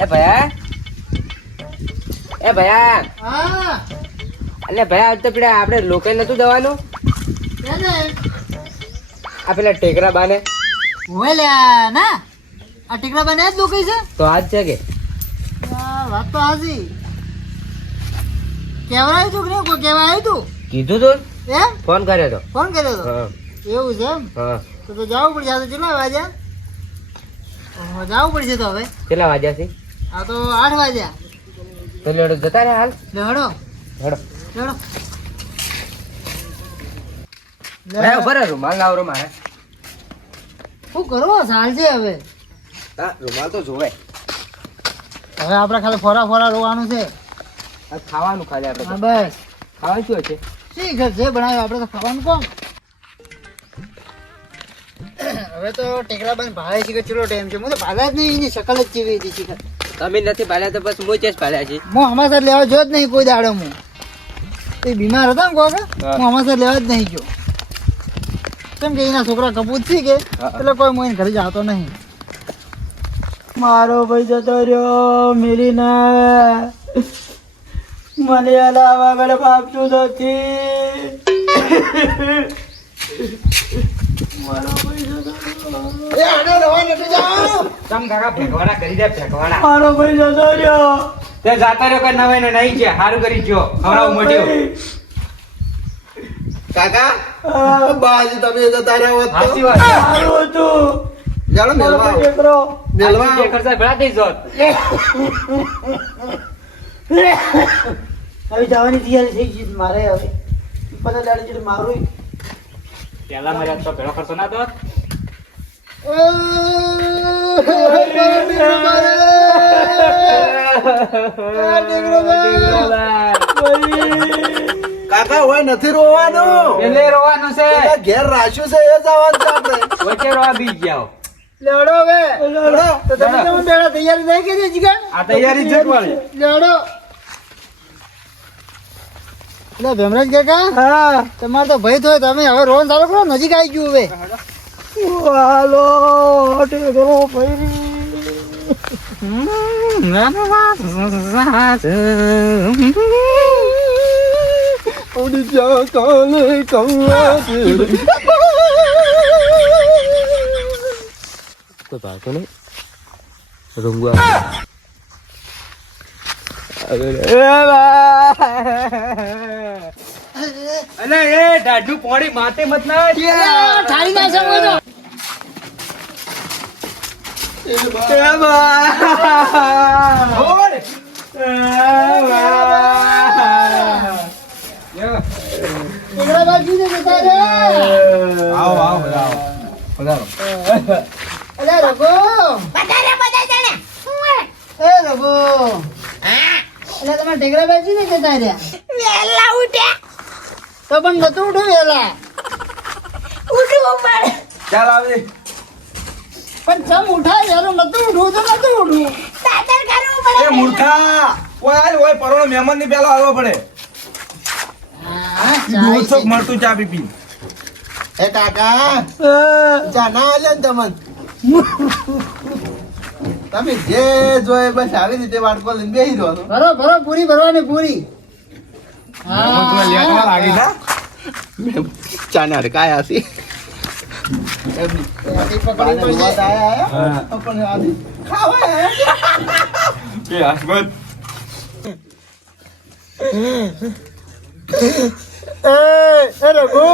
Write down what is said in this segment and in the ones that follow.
એ ભયા હા અલે ભયા આજ તો પેલા આપણે લોકે નતું જવાનું કેને આ પેલા ટેકરા બાને ઓલ્યા ના આ ટીકરા બને જ દુખી છે તો આજ છે કે વાત તો હાજી કેવરાયું તું કે નહીં? કોઈ કેવા આવ્યું તું કીધું તું એમ ફોન કર્યો તો ફોન કર્યો તો હા એવું છે એમ હા તો જવું પડશે આ તો કેટલા વાગ્યા જવું પડશે તો હવે કેટલા વાગ્યા છે આ તો 8 વાગ્યા તો લેડો જતા રે હાલ લેડો હેડો લેડો ભયા ઉભા રહે રૂમાલ લાવરો મારે શું કરવો ચાલશે હવે હા રૂમાલ તો જોવે હવે આપણે ખાલી ફોરા ફોરા રોવાનું છે આ ખાવાનું ખાલી આપણે હા તો. બસ ખાવાનું શું છે શી ઘર જે બનાવ્યું આપણે તો ખાવાનું કોમ હવે તો ટેકરા બંધ ભાડે છે કે ચલો ટાઈમ છે હું તો ભાડા જ નહીં એની શકલ જ ચીવી હતી શીખર તમે નથી પાલ્યા તો બસ હું ચેસ પાલ્યા છે હું અમારા સાથે લેવા જો જ નહીં કોઈ દાડો હું એ બીમાર હતા ને કોકા હું અમારા સાથે લેવા જ નહીં જો કેમ કે એના છોકરા કપૂત છે કે એટલે કોઈ હું એને ઘરે જતો નહીં મારો ભાઈ જતો રહ્યો મેરી ના મને અલાવા આગળ આપતું નથી મારો ભાઈ જતો રહ્યો એ આને રવા નથી જાઓ તમ કાકા ફેંકવાના કરી દે ફેંકવાના મારો ભાઈ જતો રહ્યો તે જાતા રહ્યો કે નવાઈ ને નહીં છે સારું કરી જો હમણાં ઉમટ્યો કાકા બાજી તમે જતા રહ્યા હોત હાચી તો વાત સારું હતું જાણો મેલવા આવો. મેલવા બે ખર્ચા ભેળા થઈ જોત હવે જવાની તૈયારી થઈ ગઈ મારે હવે પતા દાડી જેટલું મારું પેલા મારે તો ભેળો ખર્ચો ના દોત કાકા હોય નથી રોવાનું પેલે રોવાનું છે પેલા ઘેર રાખ્યું છે એ જવાનું છે આપણે વચ્ચે રોવા બી જાઓ લડો હવે લડો. તો તમે કેમ બેડા તૈયારી થઈ ગઈ છે જીગા આ તૈયારી જ વાળી લડો એટલે ભેમરાજ કાકા હા તમારે તો ભય થયો તમે હવે રોન ચાલુ કરો નજીક આવી ગયું હવે હાલો ટેકરો ફરી ઉડી જા કાલે કૌવા કોઈ ભાગતો નહીં રૂંગુ અલે એ ડાઢું પોણી માથે મત ના ઠારી ના છે હું તો ટેકરા બાજુ ને જતા રે આવો આવો બધા આવો પધારો અલે રઘુ બધા જાણે એ રઘુ એટલે તમે ટેકરા બાજુ ને જતા રહ્યા વેલા ઉઠ્યા તો પણ નતું ઉઠું વેલા ઉઠવું પડે ચાલ આવી પણ ચમ ઉઠાય યાર નતું ઉઠું તો નતું ઉઠું દાદર કરવું પડે એ મૂર્ખા ઓય આય ઓય પરોણો મહેમાન ની પેલા આવવો પડે હા દૂધ ચોક મળતું ચા પી પી એ કાકા ચા ના આલે ને તમને તમે જે જોયે બસ આવી રીતે વાટકો લઈને બેસી રહો છો. ભરો ભરો પૂરી ભરવાની પૂરી લેટવા લાગી તા ચા ને અડકાયા છે પાણી પીવા તો આયા પણ આજે ખાવા આયા. કે હસબત એ રઘુ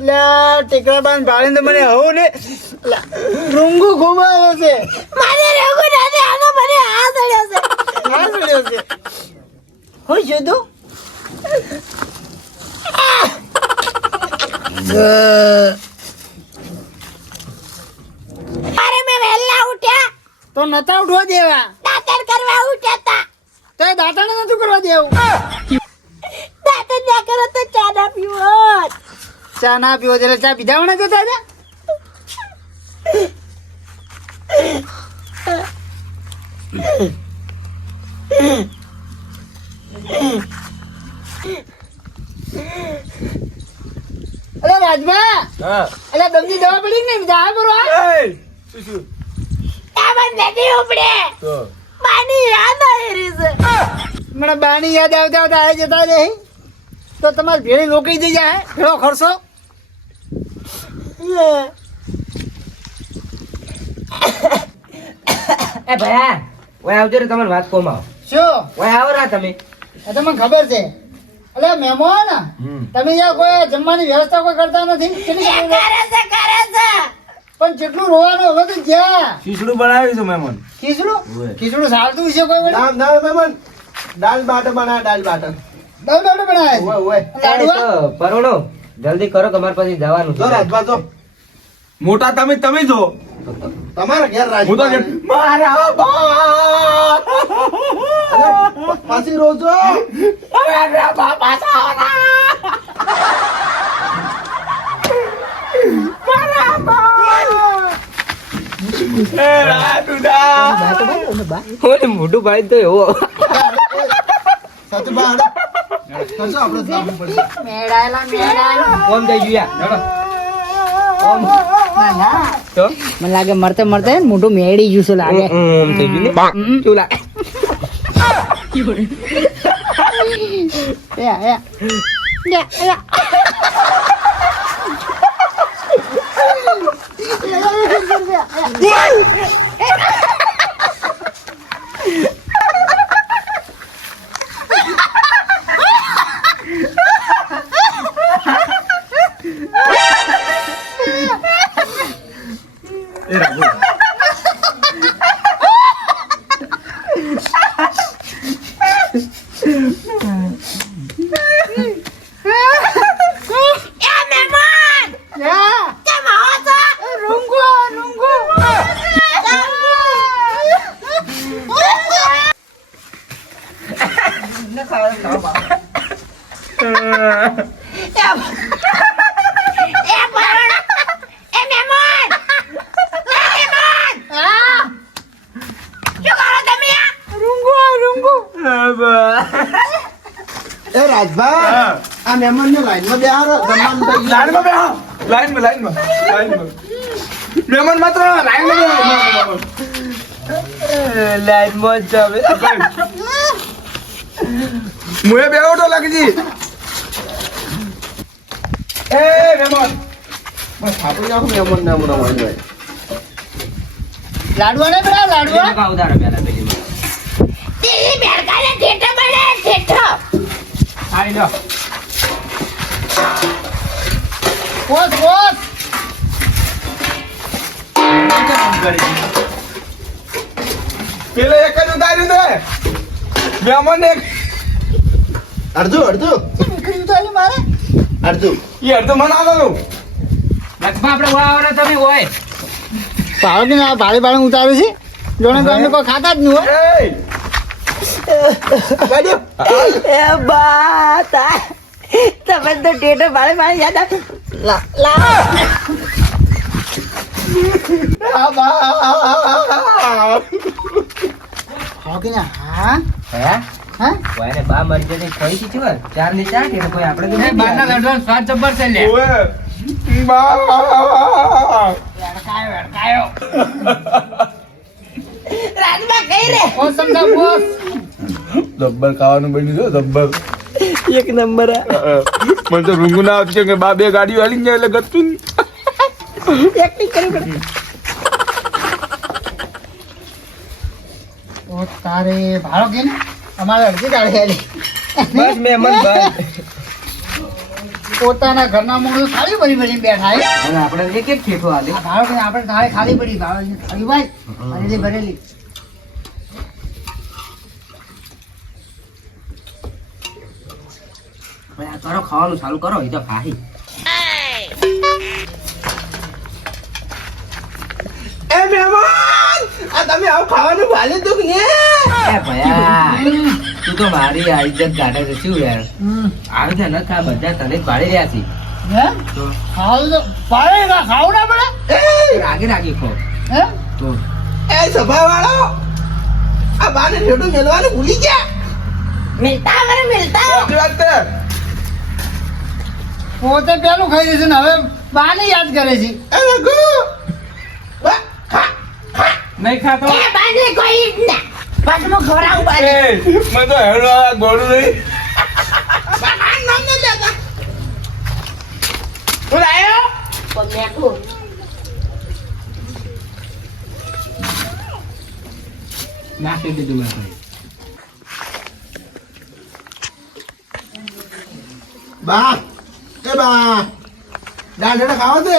લા ટેકરા બાંધ ભાળીને તો મને હવું ને રૂંગુ ખૂબ આવ્યો છે મારે રેગુ નથી આનો મને હાથ અડ્યો છે આ સડ્યો છે હોય છે તું અરે મેં વેલા ઉઠ્યા તો નતા ઉઠવા દેવા દાદર કરવા ઉઠ્યા તા તો એ દાંતાને નતું કરવા દેવું દાદર ના કરો તો ચા ના પીવોત ચા ના પીવો એટલે ચા પીધા વણા જતા હતા અરે રાજભા હા અરે દમની દવા પડી ને દવા કરો એ શું આ મને નથી ઉપડે તો માની યાદ આવી રહી છે મને બાની યાદ આવતા આવતા આવી જતા રહી તો તમારે ભેળી રોકી જઈ જાય ભેળો ખર્ચો એ ભયા ઓય આવજો રે તમારે વાત કોમાં શું ઓય આવો રા તમે એ તો મને ખબર છે અલે મહેમાન તમે ત્યાં કોઈ જમવાની વ્યવસ્થા કોઈ કરતા નથી કેટલી એ કરે છે પણ જેટલું રોવાનું હવે તો જ્યાં ખીચડું બનાવ્યું છે મહેમાન ખીચડું ખીચડું સાલતું છે કોઈ વળી નામ નામ મહેમાન દાલ બાટા બના દાલ બાટા દાળ બાટો બનાવે છે. ઓય ઓય લાડવા પરોણો જલ્દી કરો કે અમારે પછી જવાનું જો રાજભા જો મોટા તમે જો તમારા ઘેર હું તો રાજભા મારા પાછી રોજો ઓલે મોઢું ભાઈ તો એવો સાચું બા કરશો આપણે જવું પડશે મેળાયેલા કોમ જઈ ગયા તો મને લાગે મરતે મરતે મોઢું મેળી ગયું છે લાગે થઈ ગયું ને કેવું લાગે એ મહેમાન કેમ આવો છો રૂંગો રૂંગો એ પરોણા એ મહેમાન શું કરો તમે રૂંગો રૂંગો એ રાજભા આ મહેમાન ને લાઈન માં બેહારો જમવાનું થઈ ગયું. લાઈનમાં બેહો લાઈનમાં મહેમાન માત્ર લાઈનમાં બેહો લાઈનમાં જ આવે મુએ બેહો તો લાગજી એ મહેમાન બસ આપણે આખું મહેમાન ના મોડા વાળી હોય. લાડવા ને પેલા લાડવા ઉધારો પેલા પેલી તેરી બેરકાને ઠેઠો બને ઠેઠો આઈ લો પોસ પોસ પેલે એક જ ઉતાર્યું છે મહેમાન એક અડધું અડધું નીકળ્યું તો અહીં મારે અડધું એ અડધું મને આલો લગભગ આપણે વાવરા તમે હોય ભાડો કે ના ભાડે ભાડે ઉતારે છે જોણે તો અમે કોઈ ખાતા જ નહીં હોય એ એ બાતા તમે તો ટેટો ભાડે ભાડે યાદ હા કે ના હા હે હા કોઈને બા મરી જતી ખોઈ કીધું હોય ચાર ની ચાર કે કોઈ આપણે તો બારના લાડવાનો સ્વાદ જબર છે લે ઓએ બા રાજમાં કઈ રે પોસ સમજા પોસ જબ્બર ખાવાનું બન્યું છે જબ્બર એક નંબર મને તો રૂંગું ના આવતી કે બા બે ગાડીઓ હાલી જાય એટલે ગતું એક્ટિંગ કરી બધી ઓ તારે ભાડો કે ને અમારે અડધી દાડે આલી બસ મહેમાન બસ પોતાના ઘરના મોડું ખાલી ભરી ભરી બેઠા હે હવે આપણે એક એક ઠેઠો આલે આ ભાડો કે આપણે થાળી ખાલી પડી ભાડો ખાલી ભાઈ ભરેલી ભરેલી હવે આ કરો ખાવાનું ચાલુ કરો એ તો ખાહી એ મહેમાન આ તમે આવું ખાવાનું ભાલ્યું તું કે ને એ ભયા તું તો મારી આ ઇજ્જત કાઢે છે શું યાર આવી છે ન ખા બધા તને જ પાડી રહ્યા છે હે તો ખાવું તો પાડે ના ખાવું ના પડે રાગે રાગે ખો હે તો એ સભા વાળો આ બાને ઠેડું મેલવાનું ભૂલી ગયા મિલતા મને મિલતા સાચી વાત છે પોતે પેલું ખાઈ જશે ને હવે બાને યાદ કરે છે એ રઘુ બા ખા ખા નહીં ખાતો એ બાને કોઈ જ ના પાછમાં ખવડાવું બાને એ મને તો હેડો ગોળું નહીં બાને નામ ન લેતા હું લાયો પમેકો નાખી દીધું મેં ભાઈ બા એ બા દાંડા ખાવા દે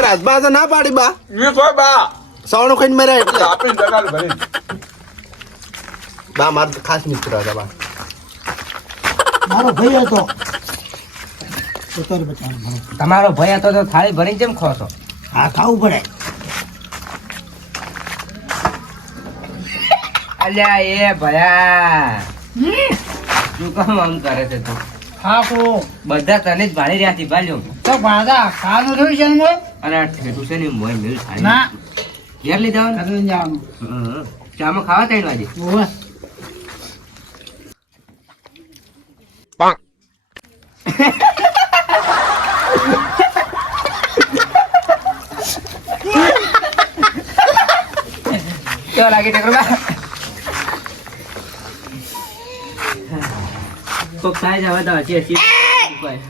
રાજબા તો ના પાડી બા એ કોઈ બા સવણું ખાઈને મર્યા એટલે આપીને દગાલ ભરી બા મારો ખાસ મિત્ર હતા બા મારો ભાઈ હતો તો તારે બચાવ તમારો ભાઈ હતો તો થાળી ભરીને કેમ ખો છો હા ખાવું પડે અલ્યા એ ભયા શું કામ આમ કરે છે તું હા કો બધા તને જ ભાળી રહ્યા થી ભાલ્યો તો ભાડા ખાવાનું થયું છે ને અને આ ઠેઠું છે ને મોય મેલ થાળી ના ઘેર લઈ જવાનું કદું જવાનું હં. ચામાં ખાવા 3 વાગે ઓવે કેવો લાગે ટેકરબા કોક ખાઈ જાવ તો હસી હસી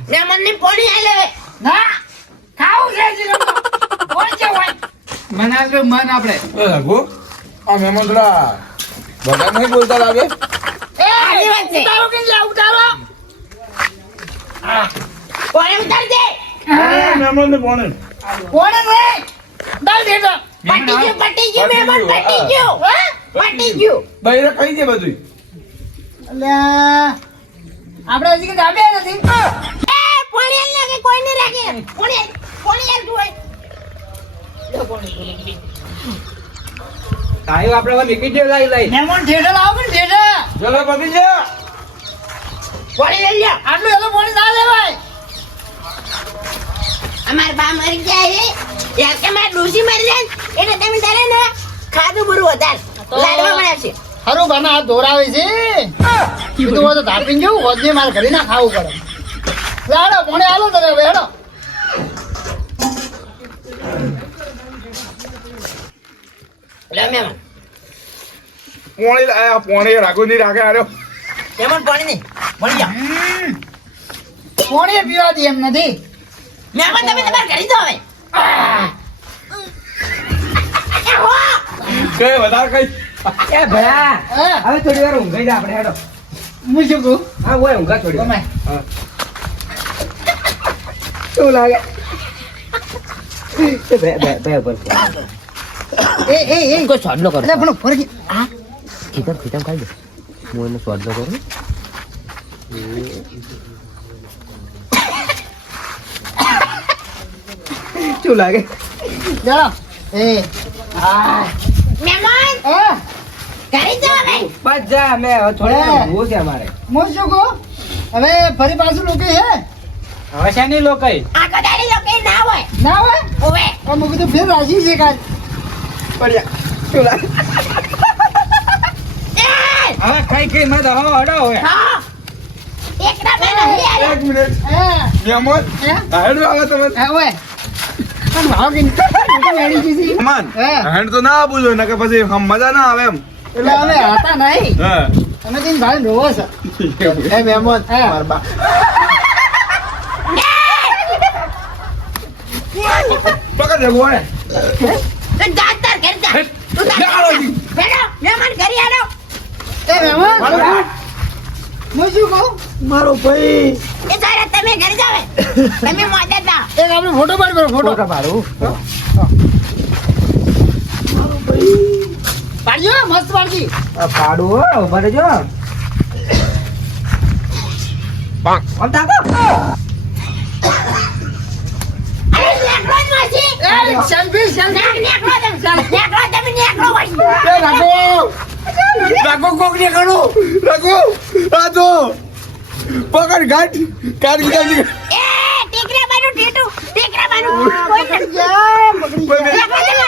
મહેમાન ની પોણી આલે ના ખાવું છે જીરો કોણ છે હોય મન આગળ મન આપણે એ રઘુ આ મહેમાન થોડા બધા નહીં બોલતા લાગે એ આની વાત છે ઉતારો કે જા ઉતારો પોણી ઉતાર દે મહેમાન ને ફોન કોણ રે દાલ દે તો પટી ગયું મહેમાન પટી ગયું હા પટી ગયું બૈરે ખાઈ છે બધું અલ્યા આપણે હજી કે જાબે નથી એ પોણી આલ લાગે કોઈ નહીં રાખે પોણી આલ તું હોય લો પોણી તાયો આપણે હવે વિકેટ જે લઈ મહેમાન ઠેઠે લાવો કે ઠેઠે ચલો પકડી જા પોણી લઈ લ્યો આટલું એલો પાણી ના લેવાય અમાર બા મરી ગયા હે યાર કે માર ડોસી મરી જાય એટલે તમે તારે ને ખાધું બરું વધાર લાડવા બનાવશે હારું બાના હાથ ધોરાવે છે કીધું હોય તો ધાપીને જવું વધે મારે ઘરે ના ખાવું પડે લાડો પાણી આલો તને હવે હેડો લે મહેમાન પોણી રાખો નહીં રાખે આર્યો મહેમાન પાણી નહીં મળી જાઓ પાણી પીવા દે એમ નથી મહેમાન તમે તમારા ઘરે જાઓ હવે એ હો કે વધારે ખાઈ એ ભયા હા હવે થોડી વાર ઊંઘાઈ જા આપણે હેડો હું શું કહું હા હોય ઊંઘા થોડી વાર. કમાય હા. શું લાગે એ બે ઉપર એ કોઈ સોડલો કરો એટલે પણ ફરકી હા ખીતમ ખાઈ દે હું એનો સોડલો કરું શું લાગે ચાલો એ હા મહેમાન હા ઘરે જાઓ હવે બસ જા મેં હવે થોડી વાર ઊંઘવું છે અમારે હું શું કહું હવે ફરી પાછું લોકો હે હવે શાની લોકાઈ આખો દાડી લોકો ના હોય ના હોય ઓવે તો મેં કીધું ફેર રાજી છે કાલ પડ્યા શું લાગે એ હવે ખાઈ મત હવે હડો હવે હા એકડા બે નહીં આલે એક મિનિટ હા મહેમાન હે હેડો આવે તમે હા ઓય પણ ભાવ કે મેડી જી મહેમાન હા. હેડ તો ના આપું જોઈએ નકર પછી હમ મજા ના આવે એમ એટલે અમે હતા નહીં હા તમે કઈ ભાઈ રોવો છો એ મહેમાન હા. મારા બા પકડ રઘુ આને તું જા તાર ઘરે જા તું તાર ઘરે જા હેડો મહેમાન ઘરે હેડો એ મહેમાન હું શું કહું મારો ભાઈ એ તારે તમે ઘરે જાવે તમે મોજે જાઓ એક આપણે ફોટો પાડ કરો ફોટો પાડું પાડજો મસ્ત પાડજી પાડું ઉભા રહેજો આમ તાકો અરે નેકળો જ માસી એ સેલ્ફી સેલ્ફી નેકળો તમે નેકળો વળી એ રઘુ રઘુ કોક ને કરું રઘુ આ તો પકડ ગાંઠ કાઢ ગીતા એ ટીકરા બાનું ટીટુ ટીકરા બાનું કોઈ પકડી ગયા પકડી ગયા નેકળો તમે